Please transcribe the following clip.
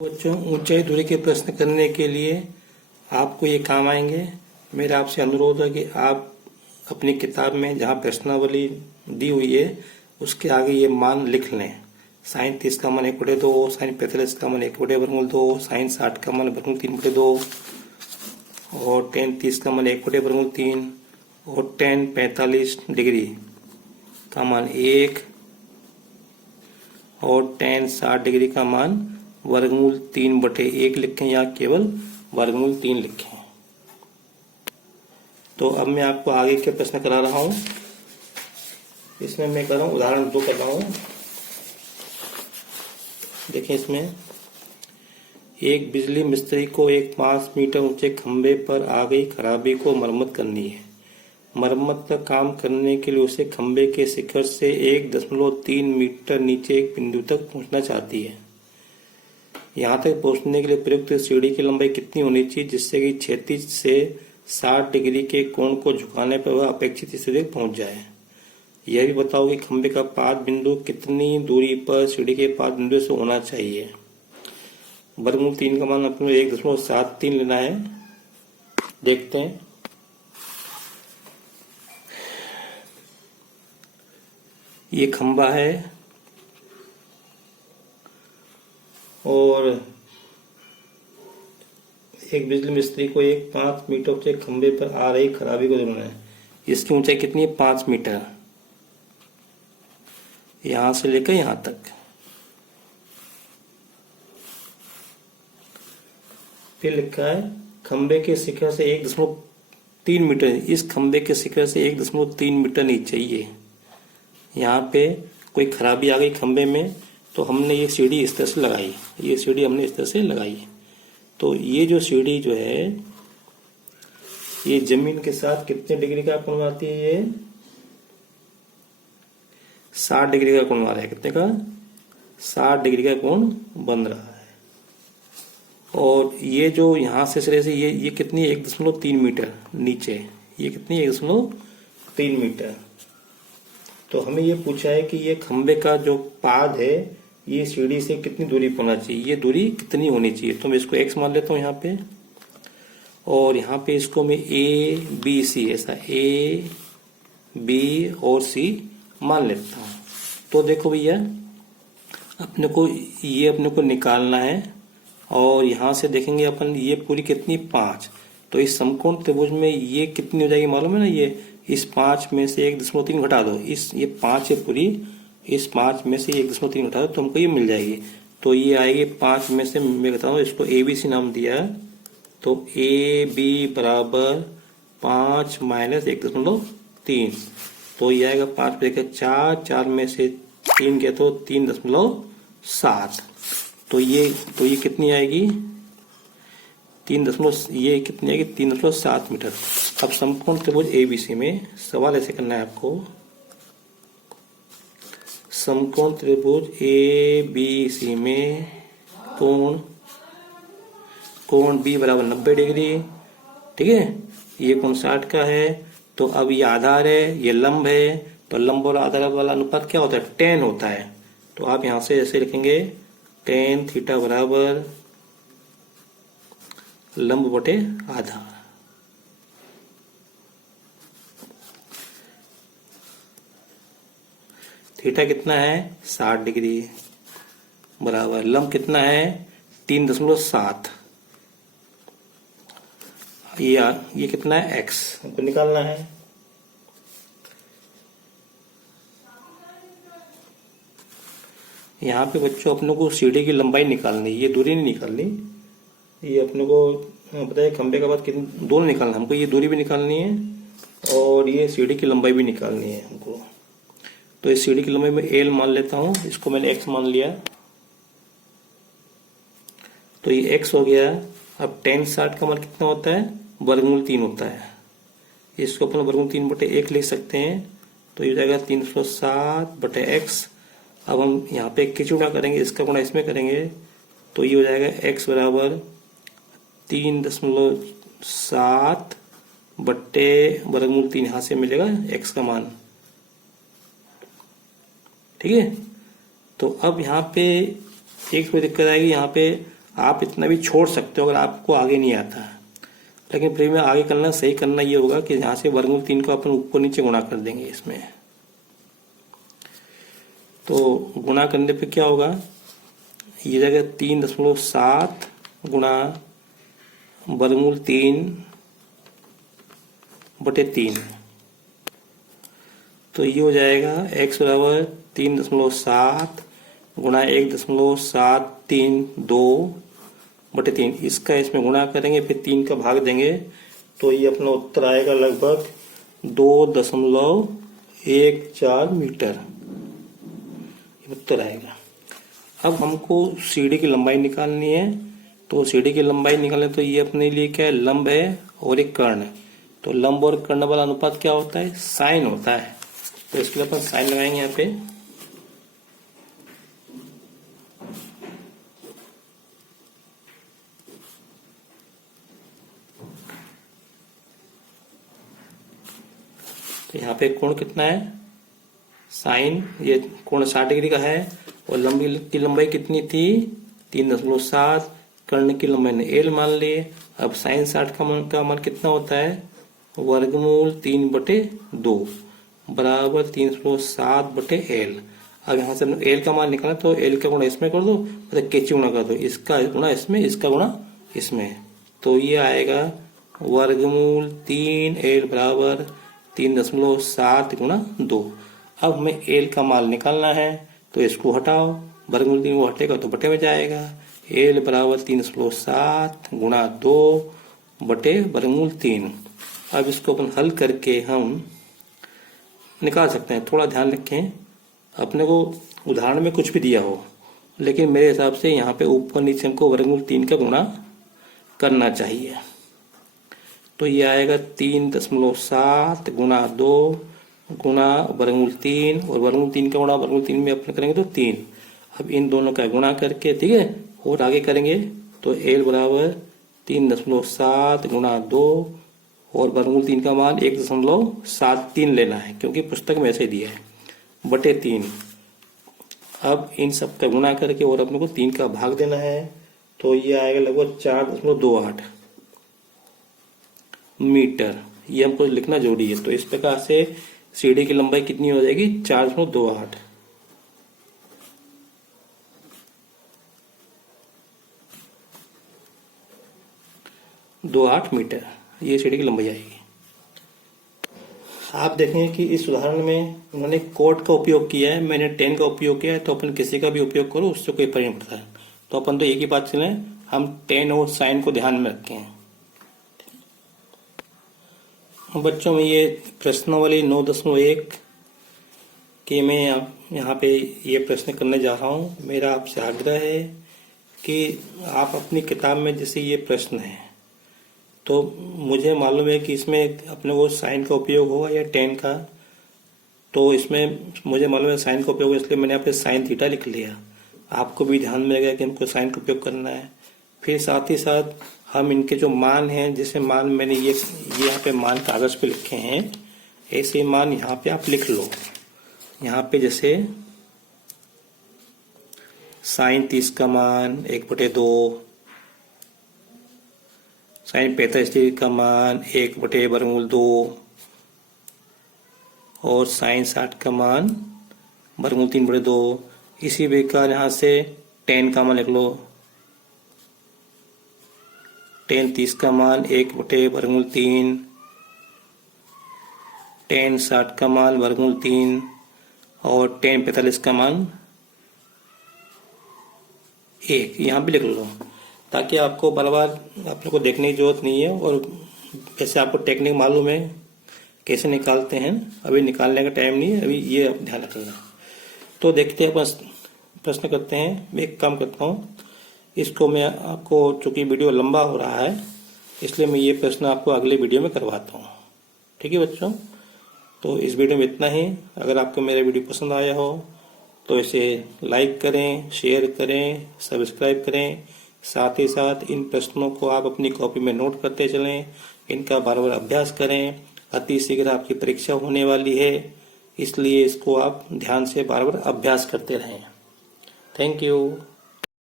बच्चों, ऊंचाई दूरी के प्रश्न करने के लिए आपको ये काम आएंगे। मेरा आपसे अनुरोध है कि आप अपनी किताब में जहाँ प्रश्नावली दी हुई है उसके आगे ये मान लिख लें। साइन 30 का मान 1/2, साइन 45 का मान 1/2, साइन 60 का मान √3/2 और टेन 30 का मान 1/3 और टेन 45 डिग्री का मान 1 और टेन 60 डिग्री का मान √3/1 लिखें या केवल √3 लिखें। तो अब मैं आपको आगे के प्रश्न करा रहा हूं। इसमें मैं कर रहा हूं उदाहरण 2 कर रहा हूं। देखिए, इसमें एक बिजली मिस्त्री को एक 5 मीटर ऊंचे खंभे पर आ गई खराबी को मरम्मत करनी है। मरम्मत का काम करने के लिए उसे खंभे के शिखर से 1.3 मीटर नीचे एक बिंदु तक पहुंचना चाहती है। यहाँ तक पहुंचने के लिए प्रयुक्त सीढ़ी की लंबाई कितनी होनी चाहिए जिससे कि क्षैतिज से 60 डिग्री के कोण को झुकाने पर वह अपेक्षित स्थिति तक पहुंच जाए। यह भी बताओ कि खंभे का पाद बिंदु कितनी दूरी पर सीढ़ी के पाद बिंदु से होना चाहिए। √3 का मान अपने 1.73 लेना है। देखते हैं। ये खंभा है और एक बिजली मिस्त्री को एक 5 मीटर ऊंचे खंभे पर आ रही खराबी को ढूंढना है। इसकी ऊंचाई कितनी है? 5 मीटर। यहां से लेकर यहां तक। फिर लिखा है खंभे के शिखर से 1.3 मीटर। इस खंभे के शिखर से 1.3 मीटर नीचे ये यहाँ पे कोई खराबी आ गई खंभे में, तो हमने ये सीढ़ी इस तरह से लगाई। ये सीढ़ी हमने इस तरह से लगाई। तो ये जो सीढ़ी जो है ये जमीन के साथ कितने डिग्री का कोण बनाती है? ये 60 डिग्री का कोण बना रहा है। कितने का? 60 डिग्री का कोण बन रहा है। और ये जो यहां से सिरे से ये कितनी? 1.3 मीटर नीचे। ये कितनी? 1.3 मीटर। तो हमें ये पूछा है कि ये खंबे का जो पाद है ये सीढ़ी से कितनी दूरी पर होना चाहिए, ये दूरी कितनी होनी चाहिए। तो मैं इसको x मान लेता हूं यहाँ पे, और यहाँ पे इसको मैं a b c ऐसा a b और c मान लेता हूँ। तो देखो भैया, अपने को निकालना है और यहाँ से देखेंगे अपन ये पूरी कितनी 5। तो इस समकोण त्रिभुज में ये कितनी हो जाएगी मालूम है ना? ये इस 5 में से 1.3 घटा दो। ये 5 है पूरी, इस 5 में से 1.3 घटा दो तो हमको ये मिल जाएगी। तो ये आएगी 5 में से, मैं कहता हूँ इसको ABC नाम दिया। तो AB बराबर 5 माइनस 1.3। तो ये आएगा 5 पे 4 में से 3 गया तो 3.7। तो ये कितनी आएगी? ये कितनी आएगी? 3.7 मीटर। अब समकोण त्रिभुज ABC में सवाल ऐसे करना है आपको। समकोण त्रिभुज ABC में कोण B बराबर 90 डिग्री, ठीक है। ये कोण 60 का है। तो अब ये आधार है, ये लंब है। तो लंब और आधार वाला अनुपात क्या होता है? tan होता है। तो आप यहां से ऐसे लिखेंगे tan थीटा बराबर लंब बटे आधार। थीटा कितना है? 60 डिग्री बराबर लंब कितना है? 3.7। ये कितना है? x हमको निकालना है। यहाँ पे बच्चों अपने को सीढ़ी की लंबाई निकालनी, ये दूरी नहीं निकालनी। ये अपने को पता है खंबे का बाद कितनी दोनों निकालना। हमको ये दूरी भी निकालनी है और ये सीढ़ी की लंबाई भी निकालनी है हमको। तो इस सीढ़ी की लंबाई में L मान लेता हूं, इसको मैंने x मान लिया। तो ये x हो गया। अब tan 60 का मान कितना होता है? √3 होता है। इसको अपन √3/1 लिख सकते हैं। तो ये हो जाएगा 307/x। अब हम यहाँ पे किस गुणा करेंगे? इसका गुणा इसमें करेंगे। तो ये हो जाएगा x बराबर 3.7/√3। यहाँ से मिलेगा x का मान, ठीक है। तो अब यहाँ पे एक कोई दिक्कत आएगी, यहाँ पे आप इतना भी छोड़ सकते हो अगर आपको आगे नहीं आता है, लेकिन फिर में आगे करना सही करना ये होगा कि यहाँ से वर्गमूल 3 को अपन ऊपर नीचे गुणा कर देंगे इसमें। तो गुणा करने पे क्या होगा, ये जगह 3.7 गुणा वर्गमूल 3/3, तो ये हो जाएगा x बराबर 3.7 गुणा 1.732/3। इसका इसमें गुणा करेंगे फिर 3 का भाग देंगे, तो ये अपना उत्तर आएगा लगभग 2.14 मीटर उत्तर आएगा। अब हमको सीढ़ी की लंबाई निकालनी है, तो सीढ़ी की लंबाई निकालने तो ये अपने लिए क्या है, लंब है और एक कर्ण है। तो लंब और कर्ण वाला अनुपात क्या होता है, साइन होता है। तो इसके लिए अपन साइन लगाएंगे यहाँ पे। तो यहाँ पे कोण कितना है, साइन, ये कोण 60 डिग्री का है और लंबी की लंबाई कितनी थी 3.7, कर्ण की लंबाई ने एल मान लिए। अब साइन 60 का मान कितना होता है, वर्गमूल 3/2 बराबर 307/L। अब यहाँ से एल का मान निकाला तो एल का गुणा इसमें कर दो, मतलब कैची गुणा कर दो, इसका गुणा इसमें, इसका गुणा इसमें, तो ये आएगा वर्गमूल 3L बराबर 3.7 गुणा 2। अब हमें एल का मान निकालना है, तो इसको हटाओ, वर्गमूल 3 को हटेगा तो बटे में जाएगा। एल बराबर 307 गुणा 2/वर्गमूल 3। अब इसको अपन हल करके हम निकाल सकते हैं। थोड़ा ध्यान रखें, अपने को उदाहरण में कुछ भी दिया हो, लेकिन मेरे हिसाब से यहाँ पे ऊपर नीचे हमको वर्गमूल 3 का गुणा करना चाहिए। तो ये आएगा 3.7 गुणा 2 गुणा वर्गमूल 3, और वर्गमूल 3 का गुणा वर्गमूल 3 में अपन करेंगे तो 3। अब इन दोनों का गुणा करके, ठीक है, और आगे करेंगे तो एल बराबर 3.7 गुणा 2 और वर्गमूल 3 का मान 1.73 लेना है, क्योंकि पुस्तक में ऐसे दिया है, बटे 3। अब इन सब का गुणा करके और अपने को 3 का भाग देना है, तो ये आएगा लगभग 4.28 मीटर। ये हमको लिखना जरूरी है। तो इस प्रकार से सीढ़ी की लंबाई कितनी हो जाएगी, 4.28 मीटर, ये सीढ़ी की लंबाई आएगी। आप देखें कि इस उदाहरण में उन्होंने कोट का उपयोग किया है, मैंने 10 का उपयोग किया है, तो अपन किसी का भी उपयोग करो उससे कोई फर्क नहीं पड़ता है। तो अपन तो एक ही बात चलें, हम 10 और साइन को ध्यान में रखें। बच्चों में ये प्रश्नावली 9.1 कि मैं यहाँ पे ये प्रश्न करने जा रहा हूँ। मेरा आपसे आग्रह है कि आप अपनी किताब में जैसे ये प्रश्न है, तो मुझे मालूम है कि इसमें अपने को साइन का उपयोग होगा या 10 का, तो इसमें मुझे मालूम है साइन का उपयोग, इसलिए मैंने यहाँ पे साइन थीटा लिख लिया। आपको भी ध्यान में रहेगा कि हमको साइन का उपयोग करना है। फिर साथ ही साथ हम इनके जो मान हैं, जैसे मान मैंने ये यहाँ पे मान कागज पे लिखे हैं, ऐसे मान यहाँ पे आप लिख लो। यहाँ पे जैसे साइन 30 का मान 1/2, साइन 45 डिग्री का मान 1/2 और साइन 60 का मान वर्गमूल 3/2। इसी प्रकार यहाँ से 10 का मान लिख लो, tan 30 का मान 1/3, tan 60 का मान वर्गमूल 3 और tan 45 का मान 1 यहाँ पे लिख लो, ताकि आपको बार बार अपने को देखने की जरूरत नहीं है। और वैसे आपको टेक्निक मालूम है कैसे निकालते हैं, अभी निकालने का टाइम नहीं है, अभी ये ध्यान रखना। तो देखते हैं, अपन प्रश्न करते हैं। मैं एक काम करता हूँ, इसको मैं आपको, चूंकि वीडियो लंबा हो रहा है इसलिए मैं ये प्रश्न आपको अगले वीडियो में करवाता हूँ। ठीक है बच्चों, तो इस वीडियो में इतना ही। अगर आपको मेरा वीडियो पसंद आया हो तो इसे लाइक करें, शेयर करें, सब्सक्राइब करें। साथ ही साथ इन प्रश्नों को आप अपनी कॉपी में नोट करते चलें, इनका बार बार अभ्यास करें। अति शीघ्र आपकी परीक्षा होने वाली है, इसलिए इसको आप ध्यान से बार बार अभ्यास करते रहें। Thank you.